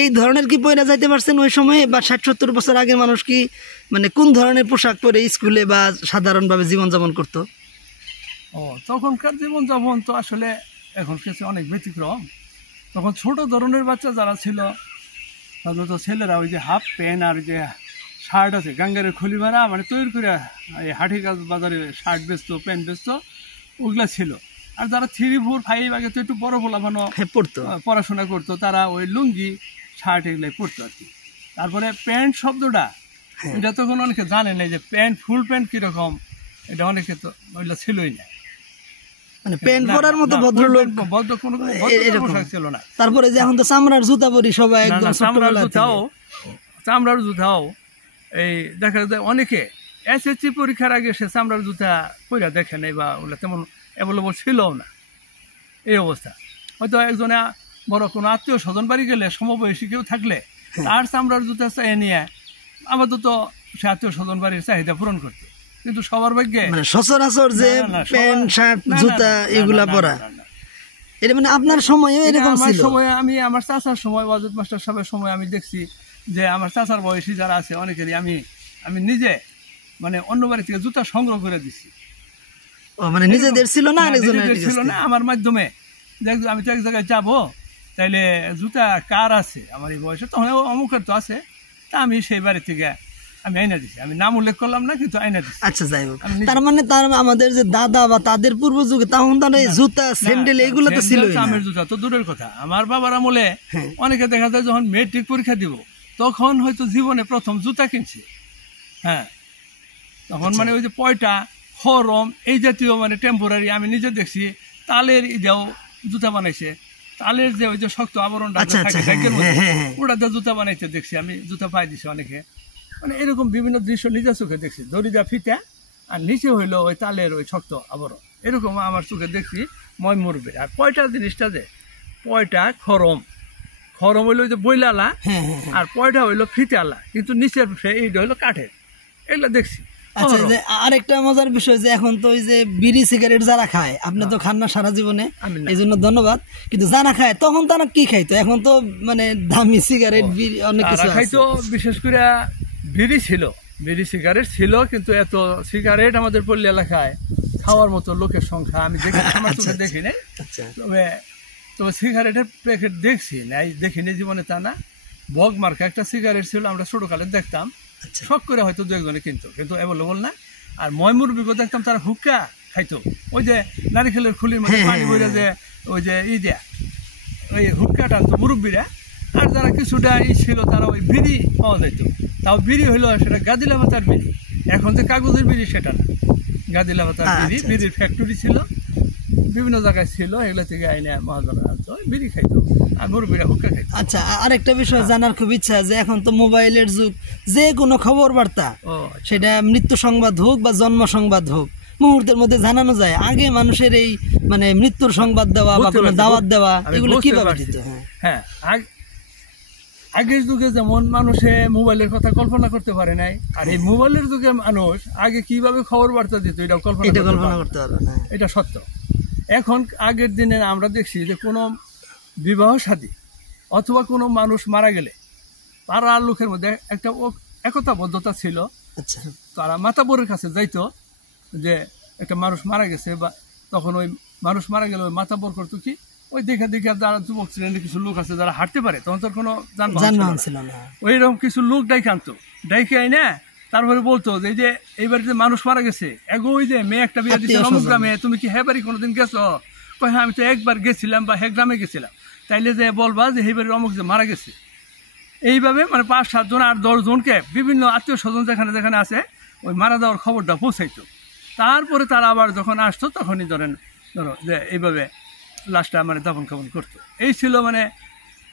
এই ধরনের কি পরে যাইতে পারছেন ওই সময়ে? বা 60-70 বছর আগে মানুষ কি মানে কোন ধরনের পোশাক পরে স্কুলে বা সাধারণভাবে জীবনযাপন করতো? তখনকার জীবনযাপন তো আসলে এখন কাছে অনেক ব্যতিক্রম। তখন ছোট ধরনের বাচ্চা যারা ছিল তাদের তো ছেলেরা ওই যে হাফ প্যান্ট আর যে শার্ট আছে গাঙ্গারের খুলি মারা মানে তৈরি করে এই হাটিকাজ বাজারে শার্ট বেচতো, প্যান্ট বেচতো, ওগুলা ছিল। আর যারা 3, 4, 5 আগে তো একটু বড় বলাবানো পড়তো, পড়াশোনা করতো, তারা ওই লুঙ্গি শার্ট এগুলাই পড়তো আর কি। তারপরে প্যান্ট শব্দটা এটা তখন অনেকে জানে না যে প্যান্ট, ফুল প্যান্ট কিরকম, এটা অনেকে তো ওইগুলো ছিলই না, মানে প্যান্ট পরার মতো ভদ্রলোক কোনো পোশাক ছিল না। তারপরে যে এখন তো চামড়ার জুতা পরি সবাই, একদম চামড়ার জুতাও এই দেখা যায় অনেকে SSC পরীক্ষার আগে সে চামড়ার জুতা পরে দেখে নেই বা ওগুলো তেমন অ্যাভেলেবল ছিল না, এই অবস্থা। হয়তো একজনে বড় কোনো আত্মীয় স্বজন বাড়ি গেলে সমবয়সী কেউ থাকলে তার চামড়ার জুতা চাই নিয়ে আপাতত সে আত্মীয় স্বজন বাড়ির চাহিদা পূরণ করতো। কিন্তু সবার ভাগ্যে সচরাচর যে প্যান্ট শার্ট জুতা এগুলা পরা, এটা মানে আপনার সময়ে এরকম ছিল? আমার সময়ে আমি আমার চাচার সময় ওয়াজুদ মাস্টার সাহেবের সময় আমি দেখছি যে আমার চাচার বয়সী যারা আছে অনেকেরই আমি নিজে মানে অন্য বাড়ি থেকে জুতা সংগ্রহ করে দিছি। মানে নিজেদের ছিল না, ছিল না, আমার মাধ্যমে আমি তো এক জায়গায় যাবো তাইলে জুতা কার আছে আমার এই বয়সে, তখন অমুকের তো আছে, তা আমি সেই বাড়ি থেকে আমি আইনা দিছি, আমি নাম উল্লেখ করলাম না কিন্তু আইনা দিছি। আচ্ছা যাই হোক, তার মানে আমাদের যে দাদা বা তাদের পূর্ব যুগে তখন তার জুতা স্যান্ডেল এগুলো তো ছিল, চামের জুতা তো দূরের কথা। আমার বাবার আমলে অনেকে দেখা যায় যখন মেট্রিক পরীক্ষা দিব তখন হয়তো জীবনে প্রথম জুতা কিনছে। হ্যাঁ, তখন মানে ওই যে পয়টা, খরম এই জাতীয় মানে টেম্পোরারি আমি নিজে দেখছি। তালের ইদাও জুতা বানাইছে, তালের যে ওই যে শক্ত আবরণটা ওটা জুতা বানাইতে দেখছি আমি, জুতা পাই দিছে অনেকে। মানে এরকম বিভিন্ন দৃশ্য নিজের চোখে দেখছি, দড়িদা ফিতা আর নিচে হইলো ওই তালের ওই শক্ত আবরণ, এরকম আমার চোখে দেখছি ময়মুরবে। আর পয়টা জিনিসটা যে পয়টা খরম হইলো ওই যে বইলালা আর পয়টা হইলো ফিতালা, কিন্তু নিচের এইটা হইলো কাঠের, এগুলো দেখছি। আচ্ছা, আরেকটা মজার বিষয় যে এখন তো ওই যে বিড়ি সিগারেট যারা খায়, আপনি তো খান না সারা জীবনে, এই জন্য ধন্যবাদ, কিন্তু যারা খায় তখন তারা কি খাইতো? এখন তো মানে দামি সিগারেট বিড়ি অনেক কিছু খাইতো, বিশেষ করে বিড়ি ছিল, বিড়ি সিগারেট ছিল, কিন্তু এত সিগারেট আমাদের পল্লী এলাকায় খাওয়ার মতো লোকের সংখ্যা আমি দেখি, আমার চোখে দেখি নাই। তবে সিগারেটের প্যাকেট দেখছি নাই, দেখিনি জীবনে তা না। বগ মার্কা একটা সিগারেট ছিল, আমরা ছোটকালে দেখতাম, শখ করে হয়তো 2 একজনে কিনতো, কিন্তু অ্যাভেলেবল না। আর ময়মুরবিকে দেখতাম তারা হুক্কা খাইতো, ওই যে নারিকেলের খুলির মধ্যে পানি বইলে যে ওই যে দেয়া ওই হুক্কাটা তো মুরব্বীরা। আর যারা কিছুটা ছিল তারা ওই বিড়ি পাওয়া যাইত, তাও বিড়ি হইলো সেটা গাদিলা পাতার বিড়ি, এখন যে কাগজের বিড়ি সেটা না, গাদিলা পাতার বিড়ি। বিড়ির ফ্যাক্টরি ছিল, বিভিন্ন জায়গায় ছিল, এগুলো থেকে আইনে মহাজন আনতো, বিড়ি খাইতো আর মুরব্বীরা হুক্কা খাইতো। আচ্ছা, আরেকটা বিষয় জানার খুব ইচ্ছা যে এখন তো মোবাইলের যুগ, যে কোনো খবর বার্তা সেটা মৃত্যু সংবাদ হোক বা জন্ম সংবাদ হোক মুহূর্তের মধ্যে জানানো যায়। আগে মানুষের এই মানে মৃত্যুর সংবাদ দেওয়া বা কোনো দাওয়াত দেওয়া এগুলো কিভাবে দিত? হ্যাঁ, আগের যুগে যেমন মানুষে মোবাইলের কথা কল্পনা করতে পারে নাই, আর এই মোবাইলের যুগে মানুষ আগে কিভাবে খবর বার্তা দিত এটা কল্পনা করতে পারবে না। এটা সত্য। এখন আগের দিনে আমরা দেখছি যে কোনো বিবাহ শাদী অথবা কোনো মানুষ মারা গেলে পাড়ার লোকের মধ্যে একটা একতাবদ্ধতা ছিল। আচ্ছা, তারা মাতাবরের কাছে যাইতো যে একটা মানুষ মারা গেছে, বা তখন ওই মানুষ মারা গেলে ওই মাতাবর করতো কি, ওই দেখে দেখে যারা যুবক শ্রেণীর কিছু লোক আছে যারা হাঁটতে পারে, তখন তোর কোনো যানবাহন ছিল না, ওইরকম কিছু লোক ডাইকে আনতো, ডাইকে আই না তারপরে বলতো যে এই যে এই বাড়িতে মানুষ মারা গেছে, এগো ওই যে মেয়ে একটা বিয়ে দিচ্ছে অমুক গ্রামে, তুমি কি হ্যাঁ বাড়ি কোনোদিন গেছো? কয় হ্যাঁ আমি তো একবার গেছিলাম বা হ্যাঁ গ্রামে গেছিলাম, তাইলে যে বলবা যে এই বাড়ির অমুক যে মারা গেছে। এইভাবে মানে 5-7 জন আর 10 জনকে বিভিন্ন আত্মীয় স্বজন যেখানে যেখানে আছে ওই মারা যাওয়ার খবরটা পৌঁছাইতো। তারপরে তারা আবার যখন আসতো তখনই ধরো যে এইভাবে লাশটা মানে দাফন কাফন করতো। এই ছিল মানে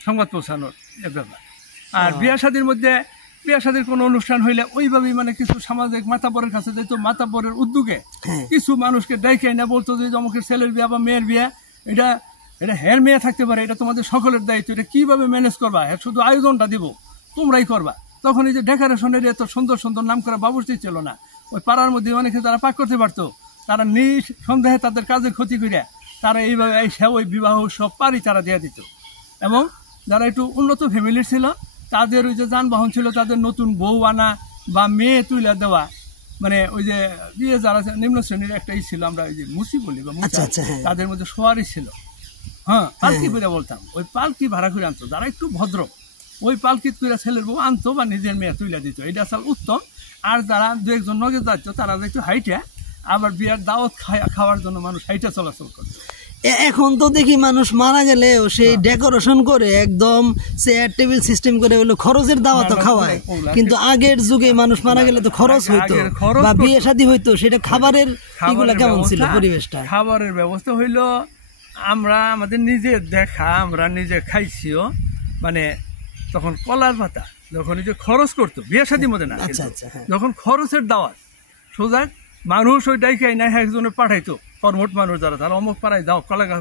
সংবাদ পৌঁছানোর ব্যাপার। আর বিয়া শাদীর মধ্যে বিয়া শাদীর কোনো অনুষ্ঠান হইলে ওইভাবেই মানে কিছু সামাজিক মাতাবরের কাছে যেত, মাতাবরের উদ্যোগে কিছু মানুষকে ডাইকে না বলতো যে অমুকের ছেলের বিয়া বা মেয়ের বিয়া, এটা হের মেয়ে থাকতে পারে, এটা তোমাদের সকলের দায়িত্ব, এটা কীভাবে ম্যানেজ করবা, শুধু আয়োজনটা দিব তোমরাই করবা। তখন এই যে ডেকোরেশনের এত সুন্দর সুন্দর নাম করা বাবুর্চি ছিল না, ওই পাড়ার মধ্যে অনেকে তারা পাক করতে পারতো, তারা নিজ সন্দেহে তাদের কাজের ক্ষতি করে তারা এইভাবে ওই বিবাহ সব পারি তারা দিয়ে দিত। এবং যারা একটু উন্নত ফ্যামিলির ছিল তাদের ওই যে যানবাহন ছিল, তাদের নতুন বউ আনা বা মেয়ে তুলে দেওয়া, মানে ওই যে বিয়ে যারা নিম্ন শ্রেণীর একটা ছিল, আমরা ওই যে মুসি বলি বা মুসা, তাদের মধ্যে সোয়ারি ছিল। হ্যাঁ, পালকি করে বলতাম, ওই পালকি ভাড়া করে আনতো যারা একটু ভদ্র, ওই পালকি করে ছেলের বউ আনতো বা নিজের মেয়ে তুলে দিত, এটা আসলে উত্তম। আর যারা 2-1 নগে যাইতো তারা একটু হাইটে আবার বিয়ার দাওয়াত খাওয়ার জন্য মানুষ হাইটে চলাচল করতো। এখন তো দেখি মানুষ মারা গেলে সেই ডেকোরেশন করে একদম চেয়ার টেবিল সিস্টেম করে হলো খরচের দাওয়াত খাওয়ায়, কিন্তু আগের যুগে মানুষ মারা গেলে তো খরচ হইতো বা বিয়ে শাদী হইতো, সেটা খাবারের এগুলা কেমন ছিল পরিবেশটা? খাবারের ব্যবস্থা হইলো আমরা আমাদের নিজের দেখা, আমরা নিজে খাইছিও, মানে তখন কলার পাতা যখন এই যে খরচ করতো বিয়ে শাদীর মধ্যে না, যখন খরচের দাওয়াত সোজা মানুষ ওই ডাইকে না একজনে পাঠাইতো, কর্মট মানুষ যারা তারা অমুক পাড়ায় দাও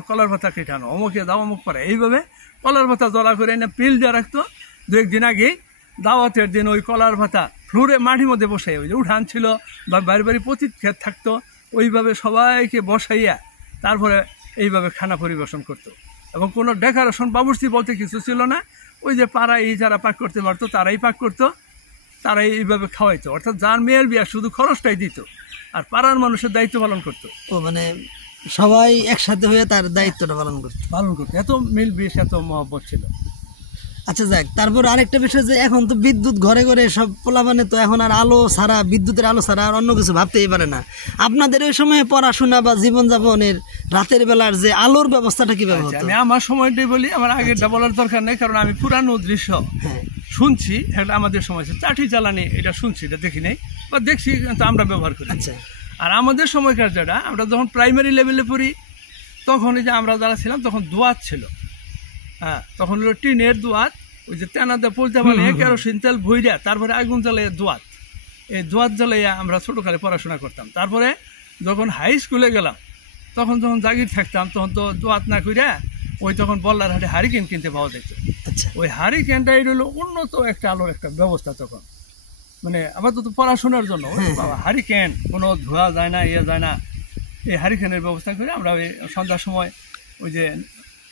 কলার ভাতা কেটানো, অমুকে দাও অমুক পাড়ায়, এইভাবে কলার ভাতা জলা করে এনে পিল দিয়ে রাখতো। 2-1 দিন আগে দাওয়াতের দিন ওই কলার ভাতা ফ্লোরে মাটির মধ্যে বসাই, ওই যে উঠান ছিল বা বাড়ি বাড়ি পতিত ক্ষেত থাকতো, ওইভাবে সবাইকে বসাইয়া তারপরে এইভাবে খানা পরিবেশন করতো। এবং কোনো ডেকোরেশন বাবুর্চি বলতে কিছু ছিল না, ওই যে পাড়ায় যারা পাক করতে পারতো তারাই পাক করতো, তারাই এইভাবে খাওয়াইতো। অর্থাৎ যার মেয়ের বিয়া শুধু খরচটাই দিত আর পাড়ার মানুষের দায়িত্ব পালন করতো। ও মানে সবাই একসাথে হয়ে তার দায়িত্বটা পালন করতো। এত মিল বিশ, এত মহব্বত ছিল। আচ্ছা যাক, তারপর আরেকটা বিষয় যে এখন তো বিদ্যুৎ ঘরে ঘরে সব পোলাপানে, তো এখন আর আলো ছাড়া, বিদ্যুতের আলো ছাড়া আর অন্য কিছু ভাবতেই পারে না। আপনাদের ওই সময় পড়াশোনা বা জীবনযাপনের রাতের বেলার যে আলোর ব্যবস্থাটা কিভাবে হতো? আমি আমার সময়টাই বলি, আমার আগেরটা বলার দরকার নেই, কারণ আমি পুরানো দৃশ্য শুনছি। এটা আমাদের সময় চাটি জ্বালানি, এটা শুনছি, এটা দেখি নাই বা দেখছি কিন্তু আমরা ব্যবহার করি। আচ্ছা, আর আমাদের সময়কার যেটা, আমরা যখন প্রাইমারি লেভেলে পড়ি তখন এই যে আমরা যারা ছিলাম তখন দোয়াত ছিল। হ্যাঁ, তখন হলো টিনের দোয়াত, ওই যে তেনাতে পড়তে মানে কেরোসিন তেল ভইরা তারপরে আগুন জ্বালাইয়া দোয়াত, এই দোয়াত জ্বালাইয়া আমরা ছোটোকালে পড়াশোনা করতাম। তারপরে যখন হাই স্কুলে গেলাম তখন যখন জাগির থাকতাম তখন তো দোয়াত না কইরা ওই তখন বল্লার হাটে হারিকেন কিনতে পাওয়া যেত। আচ্ছা, ওই হারিকেনটা এটা হলো উন্নত একটা আলোর একটা ব্যবস্থা তখন, মানে আপাতত পড়াশোনার জন্য হারিকেন, কোনো ধোয়া যায় না, যায় না, এই হারিকেনের ব্যবস্থা করে আমরা ওই সন্ধ্যার সময় ওই যে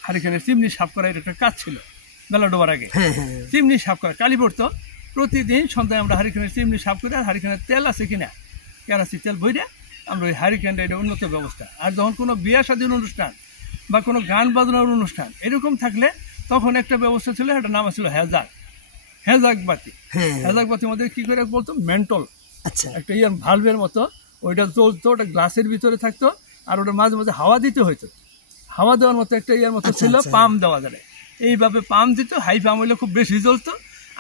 হারিকেনের চিমনি সাফ করা এটা একটা কাজ ছিল বেলা ডোবার আগে, চিমনি সাফ করা কালি পড়তো। প্রতিদিন সন্ধ্যায় আমরা হারিকেনের চিমনি সাফ করে, আর হারিকেনের তেল আছে কিনা কেরাসি তেল বইরা আমরা ওই হারিকেনটা, এটা উন্নত ব্যবস্থা। আর যখন কোনো বিয়া শাদীর অনুষ্ঠান বা কোনো গান বাজনার অনুষ্ঠান এরকম থাকলে তখন একটা ব্যবস্থা ছিল, একটা নাম ছিল হেজাক বাতি। হেজাক বাতির মধ্যে কি করে বলতো, মেন্টল, আচ্ছা, একটা ভালভের মতো, ওইটা জ্বলতো, ওটা গ্লাসের ভিতরে থাকতো, আর ওটা মাঝে মাঝে হাওয়া দিতে হইতো। হাওয়া দেওয়ার মতো একটা মতো ছিল, পাম্প দেওয়া যায়, এইভাবে পাম্প দিত। হাই পাম্প হইলে খুব বেশি জ্বলতো,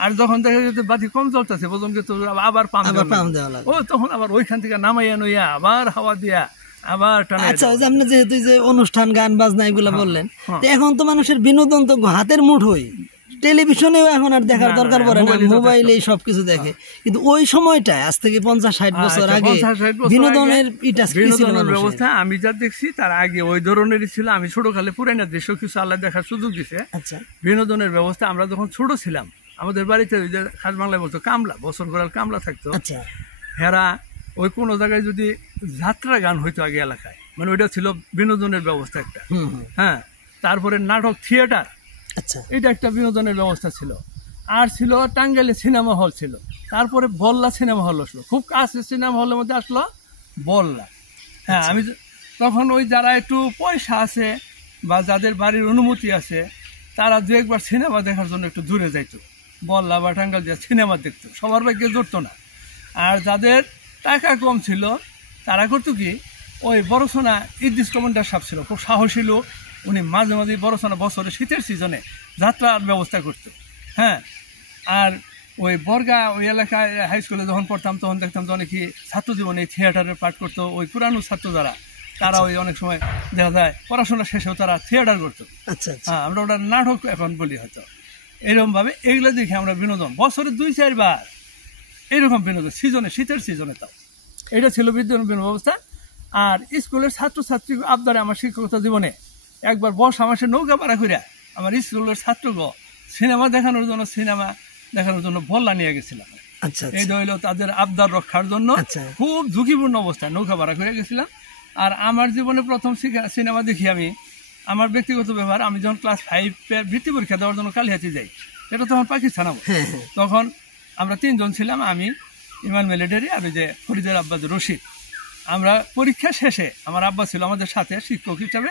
আর যখন দেখা যেত বাতি কম জ্বলতেছে প্রথম কিন্তু আবার পাম্প দেওয়া লাগে, ও তখন আবার ওইখান থেকে নামাইয়া নইয়া আবার হাওয়া দিয়া আবার টানা। আচ্ছা, আপনি যেহেতু যে অনুষ্ঠান গান বাজনা এগুলো বললেন, এখন তো মানুষের বিনোদন তো হাতের মুঠোই, টেলিভিশনেও এখন আর দেখার দরকার পড়ে না, মোবাইলেই সবকিছু দেখে। কিন্তু ওই সময়টায় আজ থেকে 50-60 বছর আগে বিনোদনের ব্যবস্থা আমি যা দেখছি তার আগে ওই ধরনেরই ছিল। আমি ছোটকালে পুরাইনা দৃশ্য কিছু আল্লাহ দেখার সুযোগ দিছে। আচ্ছা, বিনোদনের ব্যবস্থা আমরা যখন ছোট ছিলাম আমাদের বাড়িতে ওই যে খাস বাংলায় বলতো কামলা, বছর করার কামলা থাকতো। আচ্ছা হেরা ওই কোনো জায়গায় যদি যাত্রা গান হইতো আগে এলাকায়, মানে ওইটা ছিল বিনোদনের ব্যবস্থা একটা। হ্যাঁ, তারপরে নাটক থিয়েটার, আচ্ছা এটা একটা বিনোদনের ব্যবস্থা ছিল। আর ছিল টাঙ্গাইলে সিনেমা হল ছিল, তারপরে বল্লা সিনেমা হল আসলো, খুব কাছে সিনেমা হলের মধ্যে আসলো বল্লা। হ্যাঁ, আমি তখন ওই যারা একটু পয়সা আছে বা যাদের বাড়ির অনুমতি আছে তারা দু একবার সিনেমা দেখার জন্য একটু দূরে যাইতো, বল্লা বা টাঙ্গাইল যা সিনেমা দেখতো, সবার ভাগ্যে জড়তো না। আর যাদের টাকা কম ছিল তারা করতো কি, ওই বড়সোনা ইদ্রিস কমান্ডার সাহেব ছিল, খুব সাহসী লোক, উনি মাঝে মাঝে বড়সোনা বছরে শীতের সিজনে যাত্রার ব্যবস্থা করতো। হ্যাঁ, আর ওই বর্গা ওই এলাকায় হাই স্কুলে যখন পড়তাম তখন দেখতাম তো অনেকেই ছাত্র জীবনে থিয়েটারের পাঠ করতো। ওই পুরানো ছাত্র যারা তারা ওই অনেক সময় দেখা যায় পড়াশোনা শেষেও তারা থিয়েটার করতো। আচ্ছা হ্যাঁ, আমরা ওটা নাটক এখন বলি হয়তো। এরকমভাবে এইগুলো দেখে আমরা বিনোদন বছরে 2-4 বার এইরকম বিনোদন সিজনে, শীতের সিজনে, তাও এটা ছিল বিনোদন ব্যবস্থা। আর স্কুলের ছাত্রছাত্রী আবদারে আমার শিক্ষকতা জীবনে একবার বর্ষা মাসে নৌকা পাড়া করিয়া আমার স্কুলের ছাত্রগণ সিনেমা দেখানোর জন্য বল্লা নিয়ে গেছিলাম। আচ্ছা এইটা হইলো তাদের আবদার রক্ষার জন্য খুব ঝুঁকিপূর্ণ অবস্থায় নৌকা ভাড়া করে গেছিলাম। আর আমার জীবনে প্রথম সিনেমা দেখি আমি, আমার ব্যক্তিগত ব্যাপার, আমি যখন ক্লাস 5 বৃত্তি পরীক্ষা দেওয়ার জন্য কালিহাতি যাই, এটা তখন পাকিস্তান আমার। তখন আমরা 3 জন ছিলাম, আমি, ইমান মিলিটারি আর ওই যে ফরিদের আব্বা রশিদ। আমরা পরীক্ষা শেষে, আমার আব্বা ছিল আমাদের সাথে শিক্ষক হিসাবে,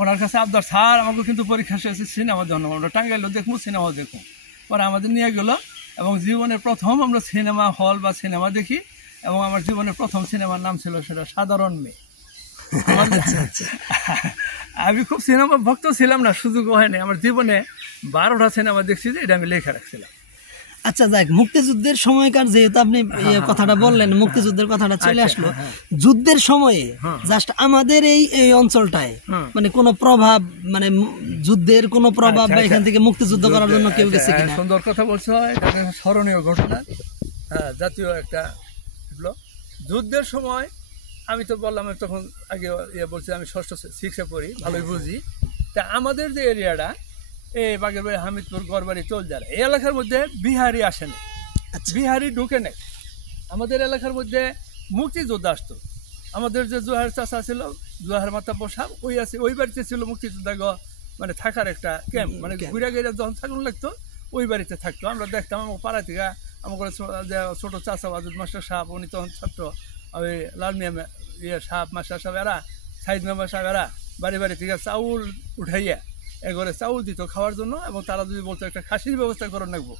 ওনার কাছে আবদার, স্যার আমাকে কিন্তু পরীক্ষা শেষে সিনেমা দেওয়া, আমরা টাঙ্গাইলেও দেখবো সিনেমাও দেখবো। পরে আমাদের নিয়ে গেল এবং জীবনের প্রথম আমরা সিনেমা হল বা সিনেমা দেখি, এবং আমার জীবনের প্রথম সিনেমার নাম ছিল সেটা সাধারণ মেয়ে। আমি খুব সিনেমা ভক্ত ছিলাম না, সুযোগ হয়নি, আমার জীবনে 12টা সিনেমা দেখছি, যে এটা আমি লেখা রাখছিলাম। আচ্ছা যাক, মুক্তিযুদ্ধের সময়কার যেহেতু আপনি কথাটা বললেন, মুক্তিযুদ্ধের কথাটা চলে আসলো, যুদ্ধের সময়ে জাস্ট আমাদের এই অঞ্চলটায় মানে কোনো প্রভাব, মানে যুদ্ধের কোনো প্রভাব বা এখান থেকে মুক্তিযুদ্ধ করার জন্য কেউ গেছে কিনা? সুন্দর কথা বলছো, এটা স্মরণীয় ঘটনা। হ্যাঁ, জাতীয় একটা যুদ্ধের সময় আমি তো বললাম, তখন আগে বলছি আমি 6ষ্ঠ 6-এ পড়ি, ভালোই বুঝি। তা আমাদের যে এরিয়াটা, এই বাগের বাড়ি, হামিদপুর, গড়বাড়ি, তোলজারা, এই এলাকার মধ্যে বিহারি আসে না, বিহারি ঢুকে নেই। আমাদের এলাকার মধ্যে মুক্তিযোদ্ধা আসতো। আমাদের যে জোহার চাষা ছিল, জোহার মাতা পোশাক ওই আছে, ওই বাড়িতে ছিল মুক্তিযোদ্ধা মানে থাকার একটা ক্যাম্প, মানে ঘুরে গেলে যখন থাকুন লাগতো ওই বাড়িতে থাকতো। আমরা দেখতাম আমার পাড়া থেকে আমার ছোট চাষা ওয়াজুদ মাস্টার সাহেব, উনি তখন ছাত্র, ওই লাল মিয়া সাহেব, মাস্টার সাহেব, এরা সাইদ মেম্বার সাহেব, এরা বাড়ি বাড়ি থেকে চাউল উঠাইয়া এগরে চাউল দিত খাওয়ার জন্য। এবং তারা যদি বলতো একটা খাসির ব্যবস্থা করে রাখবো,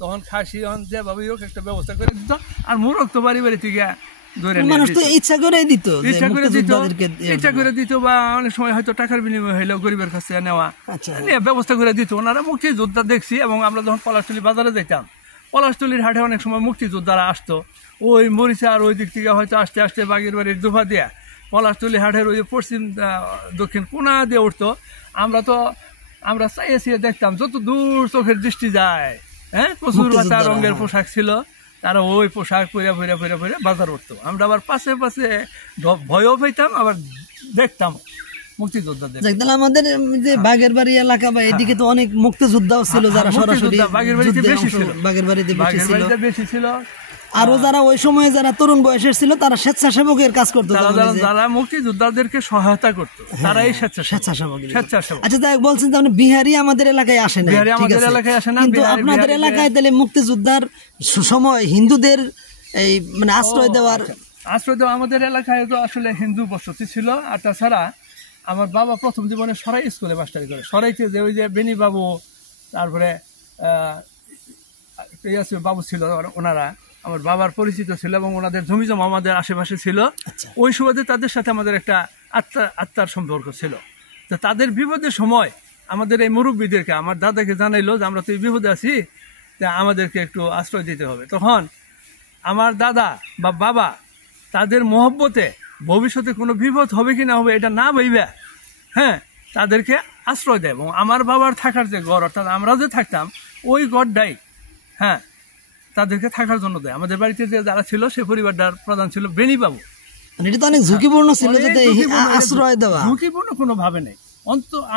তখন খাসি যেভাবে হোক একটা ব্যবস্থা করে দিত। আর মুরগ তো বাড়ি বাড়ি থেকে ইচ্ছা করে দিত, বা অনেক সময় হয়তো টাকার বিনিময় হইলেও গরিবের কাছে নেওয়া ব্যবস্থা করে দিত। ওনারা মুক্তিযোদ্ধা দেখছি। এবং আমরা যখন পলাশটুলি বাজারে যেতাম, পলাশটুলির হাটে অনেক সময় মুক্তিযোদ্ধারা আসতো, ওই মরিচা আর ওই দিক থেকে হয়তো আস্তে আস্তে বাগের বাড়ির দুফা দিয়া পলাশটুলি হাটের ওই পশ্চিম দক্ষিণ কোনা দিয়ে উঠতো। আমরা চাইছি দেখতাম, যত দূর চোখের দৃষ্টি যায়, হ্যাঁ, প্রচুর পাতা রঙের পোশাক ছিল, তারা ওই পোশাক পরে পরে পরে পরে বাজার উঠতো। আমরা আবার পাশে পাশে ভয়ও পেতাম, আবার দেখতাম মুক্তিযোদ্ধাদের। আমাদের যে বাগের বাড়ি এলাকা বা এদিকে তো অনেক মুক্তিযোদ্ধাও ছিল, যারা সরাসরি বাগের বাড়িতে বেশি ছিল, বাগের বাড়িতে বেশি ছিল। আরো যারা ওই সময় যারা তরুণ বয়সের ছিল, তারা স্বেচ্ছাসেবকের কাজ করতো, যারা মুক্তিযোদ্ধাদেরকে সহায়তা করতো, তারা এই স্বেচ্ছাসেবক। আচ্ছা, তাই বলছেন যে বিহারি আমাদের এলাকায় আসে না, কিন্তু আপনাদের এলাকায় তাহলে মুক্তিযোদ্ধার সময় হিন্দুদের এই মানে আশ্রয় দেওয়া আমাদের এলাকায় তো আসলে হিন্দু বসতি ছিল। আর তাছাড়া আমার বাবা প্রথম জীবনে সরাই স্কুলে মাস্টারি করে, সরাইতে যে ওই যে বেনি বাবু, তারপরে বাবু ছিল, ওনারা আমার বাবার পরিচিত ছিল এবং ওনাদের জমি জমা আমাদের আশেপাশে ছিল। ওই সুবাদে তাদের সাথে আমাদের একটা আত্মার সম্পর্ক ছিল। তো তাদের বিপদের সময় আমাদের এই মুরব্বীদেরকে, আমার দাদাকে জানাইলো যে আমরা তো এই বিপদে আছি, আমাদেরকে একটু আশ্রয় দিতে হবে। তখন আমার দাদা বা বাবা তাদের মহব্বতে ভবিষ্যতে কোনো বিপদ হবে কি না হবে এটা না ভাইবা, হ্যাঁ, তাদেরকে আশ্রয় দেয়। এবং আমার বাবার থাকার যে ঘর, অর্থাৎ আমরা যে থাকতাম ওই ঘরটাই, হ্যাঁ, তাদেরকে থাকার জন্য দেয়। আমাদের বাড়িতে যে যারা ছিল সে পরিবারটার প্রধান ছিল বেনি বাবু। এটা তো অনেক ঝুঁকিপূর্ণ ছিল, আশ্রয় দেওয়া ঝুঁকিপূর্ণ কোনো ভাবে নেই।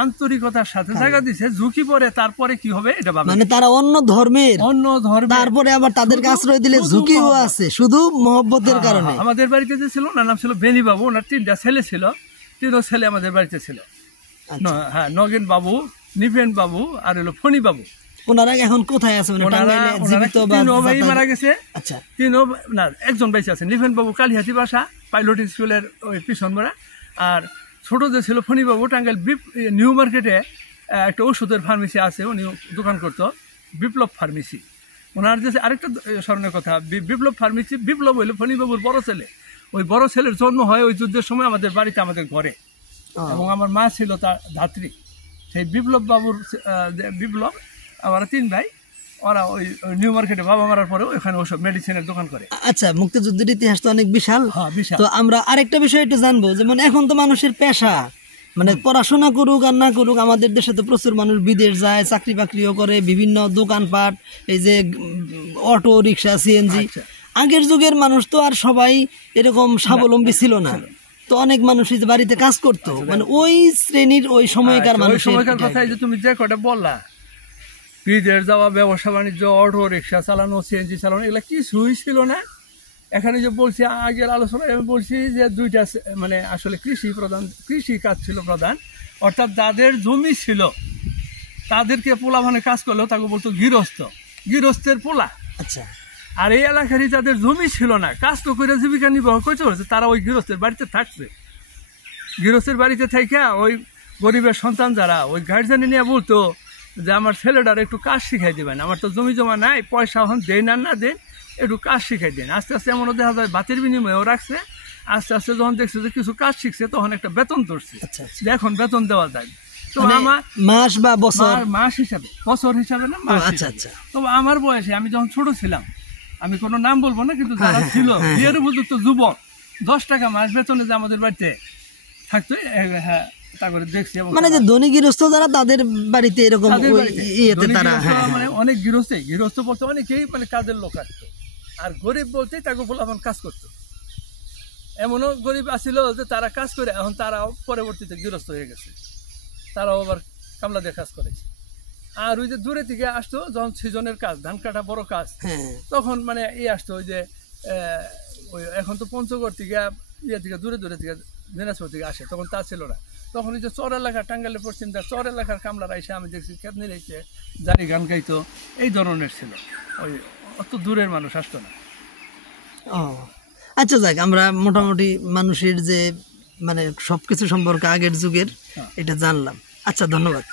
আন্তরিকতার সাথে জায়গা দিছে, ঝুঁকি পরে তারপরে কি হবে এটা ভাবে। মানে তারা অন্য ধর্মের তারপরে আবার তাদেরকে আশ্রয় দিলে ঝুঁকিও আছে শুধু মহব্বতের কারণে। আমাদের বাড়িতে যে ছিল ওনার নাম ছিল বেনি বাবু, ওনার 3টা ছেলে ছিল, 3 ছেলে আমাদের বাড়িতে ছিল। হ্যাঁ, নগেন বাবু, নিপেন বাবু আর হলো ফণি বাবু। ওনারা এখন কোথায় আছে? মারা গেছে। আচ্ছা, 3 না, একজন বেঁচে আছে। নিপেন বাবু কালিহাতি বাসা, পাইলট স্কুলের ওই পিছন মোড়া। আর ছোট যে ছিল ফণি বাবু টাঙ্গাইল নিউ মার্কেটে একটা ওষুধের ফার্মেসি আছে, উনি দোকান করতো, বিপ্লব ফার্মেসি। ওনার যে আরেকটা স্মরণের কথা, বিপ্লব ফার্মেসি, বিপ্লব হইল ফণি বাবুর বড় ছেলে। ওই বড় ছেলের জন্ম হয় ওই যুদ্ধের সময় আমাদের বাড়িতে, আমাদের ঘরে। এবং আমার মা ছিল তার ধাত্রী। সেই বিপ্লব বাবুর বিপ্লব, আমরা 3 ভাই, ওরা ওই নিউ মার্কেটে বাবা মারার পরে ওখানে ওসব মেডিসিনের দোকান করে। আচ্ছা, মুক্তিযুদ্ধের ইতিহাস তো অনেক বিশাল। তো আমরা আরেকটা বিষয় একটু জানবো, যেমন এখন তো মানুষের পেশা, মানে পড়াশোনা করুক আর না করুক, আমাদের দেশে তো প্রচুর মানুষ বিদেশ যায়, চাকরি বাকরিও করে, বিভিন্ন দোকানপাট, এই যে অটো রিক্সা, সিএনজি। আগের যুগের মানুষ তো আর সবাই এরকম স্বাবলম্বী ছিল না, তো অনেক মানুষ বাড়িতে কাজ করতো, মানে ওই শ্রেণীর ওই সময়কার মানুষ। সময়কার কথা যে তুমি যে কটা বললা, বিদেশ যাওয়া, ব্যবসা বাণিজ্য, অটো রিক্সা চালানো, সিএনজি চালানো, এগুলো কিছুই ছিল না। এখানে যে বলছি আগের আলোচনায় আমি বলছি যে 2টা মানে আসলে কৃষি কাজ ছিল প্রধান, অর্থাৎ যাদের জমি ছিল তাদেরকে পোলা মানে কাজ করলেও তাকে বলতো গৃহস্থের পোলা। আচ্ছা, আর এই এলাকারই যাদের জমি ছিল না, কাজ তো করে জীবিকা নির্বাহ করতে হচ্ছে, তারা ওই গৃহস্থের বাড়িতে থাকছে। গৃহস্থের বাড়িতে থেকে ওই গরিবের সন্তান যারা, ওই গার্জেনে নিয়ে বলতো যে আমার ছেলেটার একটু কাজ শিখাই দেবেন, আমার তো জমি জমা নাই, পয়সা এখন দেন আর না দেন, একটু কাজ শিখাই দেন। আস্তে আস্তে এমনও দেখা যায় বাতির বিনিময়েও রাখছে। আস্তে আস্তে যখন দেখছে যে কিছু কাজ শিখছে, তখন একটা বেতন ধরছে, এখন বেতন দেওয়া যায়। তো আমার মাস বা বছর, মাস হিসাবে, বছর হিসাবে না, মাস হিসাবে। তো আমার বয়সে, আমি যখন ছোট ছিলাম, আমি কোনো নাম বলবো না, কিন্তু যারা ছিল বিয়ের উপযুক্ত যুবক, 10 টাকা মাস বেতনে যে আমাদের বাড়িতে থাকতো, হ্যাঁ, তারপরে দেখছি। মানে যে ধনী গৃহস্থ যারা, তাদের বাড়িতে এরকম মানে অনেক গৃহস্থ বলতে অনেকেই মানে কাজের লোক আসতো, আর গরিব বলতে তাকে বলাফান কাজ করতো। এমনও গরিব আসছিল যে তারা কাজ করে, এখন তারাও পরবর্তীতে গৃহস্থ হয়ে গেছে, তারাও আবার কামলা দিয়ে কাজ করেছে। আর ওই যে দূরে থেকে আসতো, যখন সিজনের কাজ, ধান কাটা বড় কাজ, তখন মানে আসতো ওই যে ওই এখন তো পঞ্চগড় থেকে থেকে দূরে থেকে দিনাজপুর থেকে আসে, তখন তা ছিল না। তখন ওই যে চর এলাকা, টাঙ্গাইলের পশ্চিম চর এলাকার কামলারা এসে আমি দেখছি কেতনি রেখে জারি গান গাইতো, এই ধরনের ছিল। ওই অত দূরের মানুষ আসতো না। আচ্ছা, যাক, আমরা মোটামুটি মানুষের যে মানে সবকিছু সম্পর্কে আগের যুগের এটা জানলাম। আচ্ছা, ধন্যবাদ।